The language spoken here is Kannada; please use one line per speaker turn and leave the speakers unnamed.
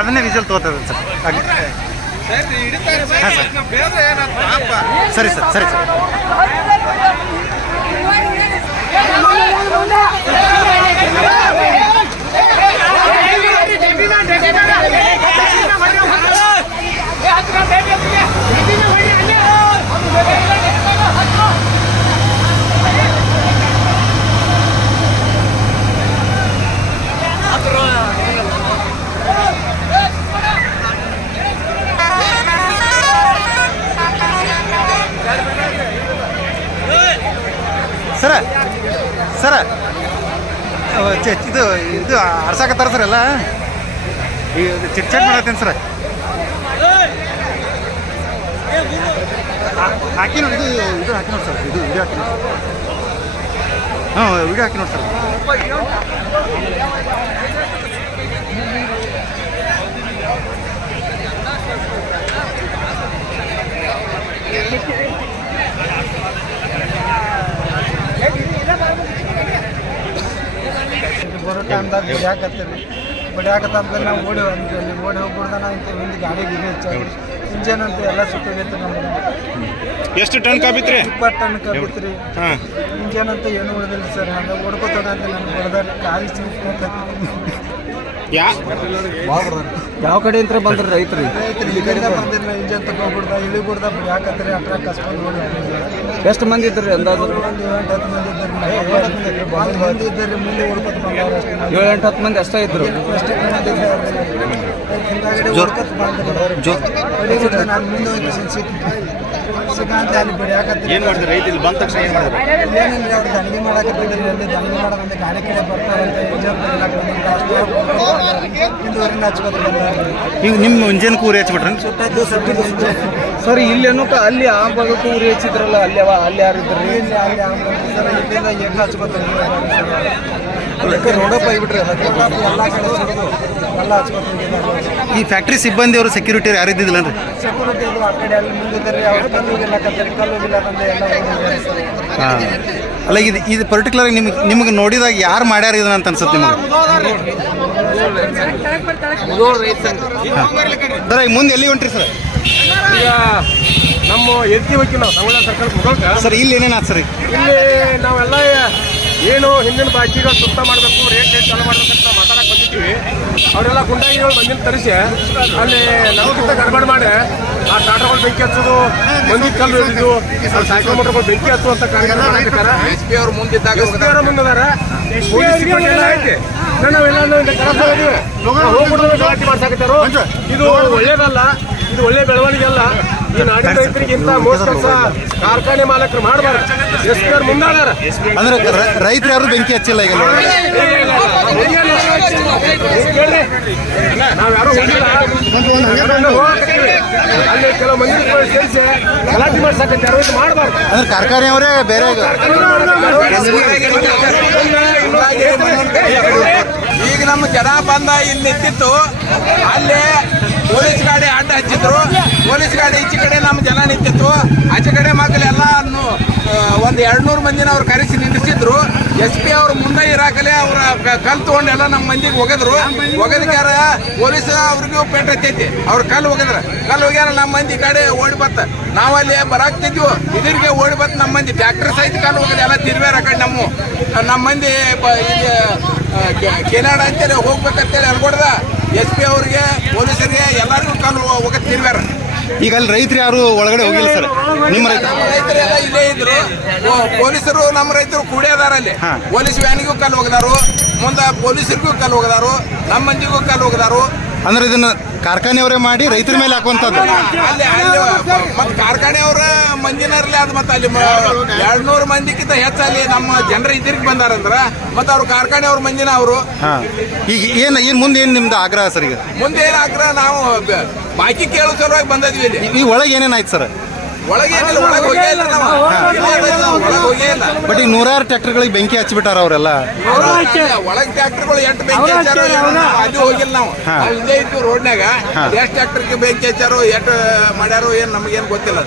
ಅದನ್ನೇ ವಿಜಲ್ ತಗೋತದ ಸರ್. ಹಾಗೆ. ಹಾಂ ಸರ್. ಸರಿ ಸರ್ ಸರಿ ಸರ್ ಸರ. ಇದು ಇದು ತರ ಸರ್ ಎಲ್ಲ ಈ ಚಿಟ್ ಚಟ್ ಮಾಡತ್ತೇನೆ ಸರ್. ಹಾಕಿ ನೋಡಿ, ಇದು ಇದು ಹಾಕಿ ನೋಡಿ ಸರ್, ಇದು ವಿಡಿಯೋ ಹಾಕಿ ನೋಡಿ ಹಾಂ ವಿಡಿಯೋ ಹಾಕಿ ನೋಡಿ ಸರ್.
ಬರೋ ಟೈಮ್ದಾಗ ಅಂದ್ರೆ ನಾವು ಓಡಿ ಹೋಗ್ತೀವಿ ಅಲ್ಲಿ ಓಡಿ ನಾ ಇಂಥ ಹಿಂದೆ ಗಾಡಿ ಗಿಡಿ ಹೆಚ್ಚಾಗಿ. ಇಂಜನ್ ಅಂತ ಎಲ್ಲ ಸುತ್ತೋಗೈತೆ ನಮ್ಗೆ
ಎಷ್ಟು ಟನ್ ಕಾಪಿತ್ರಿ
ಇಪ್ಪತ್ತು ಟನ್ ಇಂಜನ್ ಅಂತ ಏನು ಉಳಿದಿಲ್ಲ ಸರ್. ಹಂಗೆ ಓಡ್ಕೋತಾರೆ ಅಂತ ನಮ್ಗೆ ಹೊಡೆದಾರ ಕಾಲಿ ಸಿಗ್ತೈತಿ
ಯಾವ ಕಡೆ ಅಂತ ಬಂದ್ರೆ ರೈತರು. ಎಷ್ಟು ಮಂದಿ ಇದ್ರಿ ಅಂದಾಜು?
ಒಂದು ಎಂಟು ಹತ್ತು ಮಂದಿ ಇದ್ದಾರೆ ಭಾಳ ಮಂದಿ ಇದ್ದಾರೆ ಮುಂದೆ ಓಡ್ಕೊತ ಬಂದವ್ರು ಅಷ್ಟೇ. ನಾವು
ಏಳು ಎಂಟು ಹತ್ತು ಮಂದಿ ಅಷ್ಟೇ ಇದ್ರು.
ಜೋರ್ ಮಂದಿ ಅಲ್ಲಿ
ಏನು ಮಾಡಿದ್ರಿ ರೈತ ಇಲ್ಲಿ ಬಂದ ತಕ್ಷಣ ಏನು ಮಾಡಿದ್ರು
ಏನಿಲ್ಲ ಅವ್ರು ದಂಡಿಗೆ ಮಾಡಕತ್ತಿದ್ರಿ ಅಲ್ಲಿ ದಂಡಿಗೆ ಮಾಡೋದಂತೆ ಬರ್ತಾರಂತೆ ಅಷ್ಟೇ ಹಿಂದುವರಿಂದ ಹಚ್ಕೋತ ಬಂದಾರೆ
ಈಗ ನಿಮ್ಮ ಮುಂಜಾನೆ ಕೂರಿ ಹಚ್ಬಿಟ್ರಿ?
ಸುಟ್ಟದ್ದು ಸಟ್ಟಿದ್ದು ಇಂಜನ್
ಸರ್ ಇಲ್ಲಿ ಏನೋ ಅಲ್ಲಿ ಆ ಭಾಗಕ್ಕೂ ಉರಿ ಹಚ್ಚಿದ್ರಲ್ಲ ಅಲ್ಲಿ ಅವ ಅಲ್ಲಿ ಯಾರು ಇದ್ರಿ?
ಇಲ್ಲಿ ಅಲ್ಲಿ ಸರ್ ಇಲ್ಲಿಂದ ಎಣ್ಣೆ ಹಚ್ಕೋತಾರೆ? ರೋಡಪ್ಪ ಆಗಿಬಿಟ್ರಿ ಎಲ್ಲ ಕಡೆ ಎಲ್ಲ ಹಚ್ಕೋತ
ಈ ಫ್ಯಾಕ್ಟ್ರಿ ಸಿಬ್ಬಂದಿ ಅವರು ಸೆಕ್ಯೂರಿಟಿ ಯಾರು ಇದ್ದಿದ್ದಿಲ್ಲ ರೀ
ಸೆಕ್ಯೂರಿಟಿ ಆ ಕಡೆ ಅಲ್ಲಿ ಮುಂದಿದ್ದಾರೆ ಅವ್ರು ಕಲ್ಲು ಕತ್ತರಿ ಕಲ್ಲು ಹೋಗಿಲ್ಲ ಅಂದ್ರೆ? ಎಲ್ಲ ಹೋಗಿದ್ದಾರೆ ಸರ್
ಹಾಂ. ಅಲ್ಲ ಇದು ಇದು ಪರ್ಟಿಕ್ಯುಲರ್ ನಿಮ್ಗೆ ನಿಮ್ಗೆ ನೋಡಿದಾಗ ಯಾರು ಮಾಡ್ಯಾರ ಇದನ್ನ ಅಂತ ಅನ್ಸುತ್ತೆ ನಿಮಗೆ? ಸರ್ ಈಗ ಮುಂದೆ ಎಲ್ಲಿ ಹೊಂಟ್ರಿ ಸರ್?
ಈಗ ನಮ್ಮ ಎತ್ತಿ ಹೋಗಿ ನಾವು ಸಂಗೊಳ್ಳ ಸರ್ಕಾರ
ಸರ್ ಇಲ್ಲಿ ಏನೇನು ಆತ್ ಸರ್ ಈಗ?
ಇಲ್ಲಿ ನಾವೆಲ್ಲ ಏನು ಹಿಂದಿನ ಬಾಕಿಗಳು ಸುತ್ತ ಮಾಡಬೇಕು ರೇಟ್ ರೇಟ್ ಚಾಲು ಮಾಡ್ಬೇಕಂತ ಬಂದಿದ್ವಿ ಅವರೆಲ್ಲ ಗುಂಡಾಗಿಗಳು ಮಂದಿನ ತರಿಸಿ. ಅಲ್ಲಿ ನಮಗಿಂತ ಗಡ್ಬಡ್ ಮಾಡಿ. ಆ ಟಾಟಾಗಳು ಬೆಂಕಿ ಹಚ್ಚೋದು ಮಂದಿ ಕಲ್ಲು ಹಿಡಿದು ಮೋಟರ್ಗಳು ಬೆಂಕಿ ಹಚ್ಚುವಂತ ಕಾರ್ಯಕ್ರಮ ಮಾಡಿರ್ತಾರೆ ಎಸ್ ಪಿ ಅವ್ರ ಮುಂದಿದ್ದಾರೆ. ಐತಿ. ನಾವೆಲ್ಲ ಹೋಗ್ಬಿಟ್ಟು ಗಲಾಟೆ ಮಾಡ್ಸಾಕತ್ತಾರೋ? ಇದು ಒಳ್ಳೇದಲ್ಲ. ಇದು ಒಳ್ಳೆ ಬೆಳವಣಿಗೆ ಅಲ್ಲ ಈ ನಾಡಿನ ರೈತರಿಗಿಂತ ಮೋಸ ಕೆಲಸ ಕಾರ್ಖಾನೆ ಮಾಲಕರು ಮಾಡಬಾರ್ದು. ಎಸ್ ಪಿ ಅವ್ರು ಮುಂದಾದಾರ.
ಅಂದ್ರೆ ರೈತರು ಯಾರು ಬೆಂಕಿ ಹಚ್ಚಿಲ್ಲ ಈಗ ಅಲ್ಲಿ.
ಕೆಲವು ಮಂದಿ ಸೇರಿಸಿ ಗಲಾಟೆ ಇದು ಮಾಡಬಾರ್ದು
ಅಂದ್ರೆ ಕಾರ್ಖಾನೆಯವರೇ ಬೇರೆ
ಈಗ. ನಮ್ಮ ಜನ ಬಂದ ಇಲ್ಲಿ ನಿಂತಿತ್ತು. ಅಲ್ಲಿ ಪೊಲೀಸ್ ಗಾಡಿ ಅಡ್ಡ ಹಚ್ಚಿದ್ರು. ಪೊಲೀಸ್ ಗಾಡಿ ಈಚೆ ಕಡೆ ನಮ್ಮ ಜನ ನಿಂತಿತ್ತು. ಆಚೆ ಕಡೆ ಮಕ್ಕಳೆಲ್ಲ ಒಂದು ಎರಡು ನೂರು ಮಂದಿನ ಅವ್ರು ಕರೆಸಿ ನಿಲ್ಲಿಸಿದ್ರು ಎಸ್ ಪಿ ಅವರು ಮುಂದೆ ಇರಾಕಲೆ ಅವ್ರ ಕಲ್ ಕಲ್ಲು ತಗೊಂಡು ಎಲ್ಲ ನಮ್ಮ ಮಂದಿಗೆ ಹೋಗಿದ್ರು ಒಗದಕ್ಯಾರ ಪೊಲೀಸ್ ಅವ್ರಿಗೂ ಪೇಟ ಹತ್ತೈತಿ. ಅವ್ರ ಕಲ್ಲು ಒಗದ್ರ. ಕಲ್ಲು ಹೋಗ್ಯಾರ ನಮ್ಮ ಮಂದಿ ಕಡೆ ಓಡಿ ಬತ್ತ. ನಾವಲ್ಲಿ ಬರಾಕ್ತಿದ್ವು. ಇದ್ರಿಗೆ ಓಡಿ ಬತ್ ನಮ್ಮ ಮಂದಿ. ಟ್ಯಾಕ್ಟರ್ ಸಹಿತ ಕಲ್ಲು ಹೋಗದ ಎಲ್ಲ ತಿರ್ಬೇರ ಕಡೆ ನಮ್ಮ ನಮ್ಮ ಮಂದಿ ಇಲ್ಲಿ ಕೆನಾಡ ಅಂತೇಳಿ ಹೋಗ್ಬೇಕಂತೇಳಿ ಅನ್ಕೊಡ್ದ. ಎಸ್ ಪಿ ಅವ್ರಿಗೆ ಪೊಲೀಸರಿಗೆ ಎಲ್ಲರಿಗೂ ಕಲ್ಲು ಹೋಗ ತಿರ್ವ್ಯಾರ
ಈಗ ಅಲ್ಲಿ ರೈತರು ಯಾರು ಒಳಗಡೆ ಹೋಗಿಲ್ಲ ಸರ್. ನಿಮ್ಮ
ರೈತರು ಇದ್ರು ಪೊಲೀಸರು ನಮ್ಮ ರೈತರು ಕೂಡೇ ಅಲ್ಲಿ ಪೊಲೀಸ್ ವ್ಯಾನಿಗೂ ಕಲ್ಲು ಹೋಗದಾರು. ಮುಂದೆ ಪೊಲೀಸರಿಗೂ ಕಲ್ಲು ಹೋಗದಾರು. ನಮ್ಮ ಮಂದಿಗೂ ಕಲ್ಲು ಹೋಗದಾರು.
ಅಂದ್ರೆ ಇದನ್ನ ಕಾರ್ಖಾನೆಯವರೇ ಮಾಡಿ ರೈತರ ಮೇಲೆ
ಹಾಕುವಂತದ್ದು ಮತ್ತೆ ಕಾರ್ಖಾನೆಯವರ ಮಂದಿನರ್ಲಿ ಅದು ಮತ್ತೆ ಅಲ್ಲಿ ಎರಡ್ನೂರು ಮಂದಿಕ್ಕಿಂತ ಹೆಚ್ಚಲ್ಲಿ ನಮ್ಮ ಜನರ ಇದ್ರಿಗೆ ಬಂದಾರಂದ್ರ ಮತ್ತೆ ಅವ್ರು ಕಾರ್ಖಾನೆಯವ್ರ ಮಂದಿನ ಅವರು.
ಈಗ ಏನು ಏನ್ ಮುಂದೆ ಏನ್ ನಿಮ್ದು ಆಗ್ರಹ ಸರ್ ಈಗ?
ಮುಂದೆ ಆಗ್ರಹ ನಾವು ಬಾಕಿ ಕೇಳೋ ಸಲುವಾಗಿ ಬಂದಿದ್ವಿ ಇಲ್ಲಿ.
ಈ ಒಳಗೆ ಏನೇನಾಯ್ತು ಸರ್?
ಒಳಗೆ ಏನಿಲ್ಲ ಒಳಗೆ ಹೋಗೇ ಇಲ್ಲ ನಾವು. ಒಳಗೆ ಹೋಗೇ
ಬಟ್ ಈಗ ನೂರಾರು ಟ್ರ್ಯಾಕ್ಟರ್ಗಳಿಗೆ ಬೆಂಕಿ ಹಚ್ಚಿಬಿಟ್ಟಾರ ಅವರೆಲ್ಲ.
ಒಳಗ್ ಟ್ರ್ಯಾಕ್ಟರ್ಗಳು ಎಷ್ಟು ಬೆಂಕಿ ಹಚ್ಚಾರೋ ಅದು ಹೋಗಿಲ್ಲ ನಾವು.
ಹಾ.
ನಾವು ಇಲ್ಲೇ ಇದ್ವಿ ರೋಡ್ನಾಗ ಎಷ್ಟು ಟ್ರ್ಯಾಕ್ಟರ್ಗೆ ಬೆಂಕಿ ಹಚ್ಚಾರೋ ಎಷ್ಟು ಮಾಡ್ಯಾರೋ ಏನು ನಮಗೇನು ಗೊತ್ತಿಲ್ಲ.